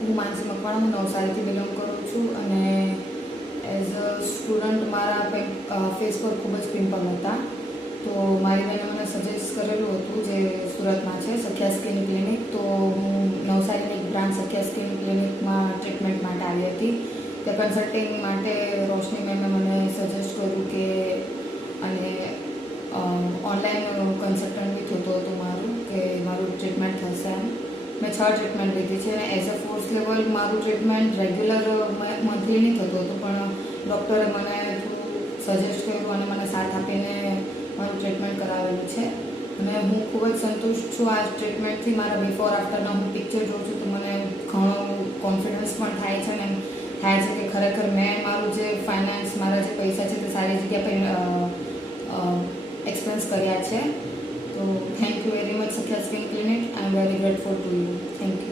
હું માનસી મકવાણા, હું નવસારીથી બિલોંગ કરું છું અને એઝ અ સ્ટુડન્ટ મારા ફેસ પર ખૂબ જ પિમ્પલ હતા. તો મારી બેને મને સજેસ્ટ કરેલું હતું જે સુરતમાં છે સખ્યા સ્કિન ક્લિનિક. તો હું નવસારીની એક બ્રાન્ચ સખ્યા સ્કિન ક્લિનિકમાં ટ્રીટમેન્ટ માટે આવી હતી. તે કન્સલ્ટિંગ માટે રોશની મેમે મને સજેસ્ટ કર્યું કે અને ઓનલાઈન કન્સલ્ટન્ટ બી થતું હતું મારું કે મારું ટ્રીટમેન્ટ થશે એમ. મેં 6 ટ્રીટમેન્ટ લીધી છે અને એઝ અ ફોર્થ લેવલ મારું ટ્રીટમેન્ટ રેગ્યુલર મંથલી નહીં થતું હતું, પણ ડૉક્ટરે મને થોડું સજેસ્ટ કર્યું અને મને સાથ આપીને મારું ટ્રીટમેન્ટ કરાવેલું છે. અને હું ખૂબ જ સંતુષ્ટ છું આ ટ્રીટમેન્ટથી. મારા બિફોર આફ્ટરના હું પિક્ચર જોઉં છું તો મને ઘણો કોન્ફિડન્સ પણ થાય છે અને થાય છે કે ખરેખર મેં મારું જે ફાઇનાન્સ, મારા જે પૈસા છે તે સારી જગ્યા પર એક્સપેન્સ કર્યા છે. તો thank you very much Sakhya skin clinic. I am very grateful to you. Thank you.